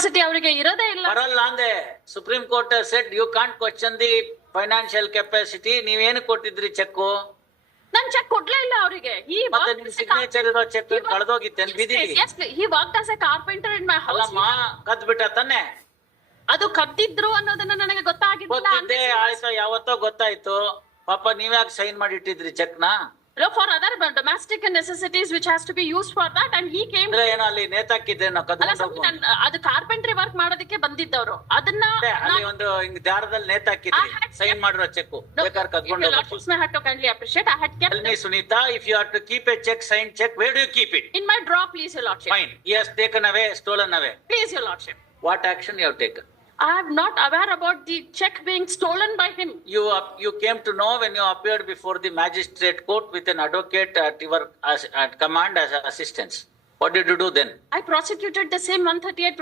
Capacity ಅವರಿಗೆ ಇರೋದೇ ಇಲ್ಲ. ಬರಲ್ಲ ಅಂದೆ. Supreme court said you can't question the financial capacity ಏನು ಕೊಟ್ಟಿದ್ರಿ ಚೆಕ್ ನನ್ ಚೆಕ್ ಕೊಡ್ಲೇ ಇಲ್ಲ ಅವರಿಗೆ. ಈ ಮತ್ತೆ ನಿಮ್ ಸಿಗ್ನೇಚರ್ ಇರೋ ಚೆಕ್ ಕಳೆದೋಗಿತ್ತೇನ್? ಬಿದಿರಿ he work as a carpenter in my house ಅಲ್ಲಮ್ಮ ಕದ್ಬಿಟ್ಟ ತಾನೆ. ಅದು ಕದ್ದಿದ್ರು ಅನ್ನೋದನ್ನ ನನಗೆ ಗೊತ್ತಾಗಿದ್ದಿಲ್ಲ ಗೊತ್ತಿದ್ದೆ ಆಯ್ತು ಯಾವತ್ತೋ ಗೊತ್ತಾಯ್ತು. ಪಾಪ ನೀವ್ಯಾಕೆ ಸೈನ್ ಮಾಡಿ ಇಟ್ಟಿದ್ರಿ ಚೆಕ್ನ for other domestic necessities which has to be use for that and he came ಅಂದ್ರೆ ಏನೋ ಅಲ್ಲಿ ನೇತಾಕಿದ್ದೆ ನಾವು ಅಲ್ಲ ಕದ್ಕೊಂಡು ಸ್ವಾಮಿ, ನಾನ್- ಅದು ಮಾಡೋದಕ್ಕೆ ಬಂದಿದ್ದವರು ಅದನ್ನ ಅದೇ, ಅಲ್ಲಿ ಒಂದು ಹಿಂಗ್ ದಾರದಲ್ಲಿ ನೇತಾಕಿದ್ರಿ I had- ಸೈನ್ ಮಾಡಿರೋ ಚೆಕ್ ಬೇಕಾದ್ರೆ ಕದ್ಕೊಂಡು ಹೋಗ್ಬೋದು. Kindly appreciate I had Tell kept me, Sunita, if you are to keep a check, signed check, where do you keep it? In my draw please you lordship Fine, he has taken away, stolen away. Please you lordship What action you have taken? I am not aware about the check being stolen by him. You, up- you came to know when you appeared before the magistrate court with an advocate at your as- at command as assistance. What did you do then? I prosecuted the same one thirty-eight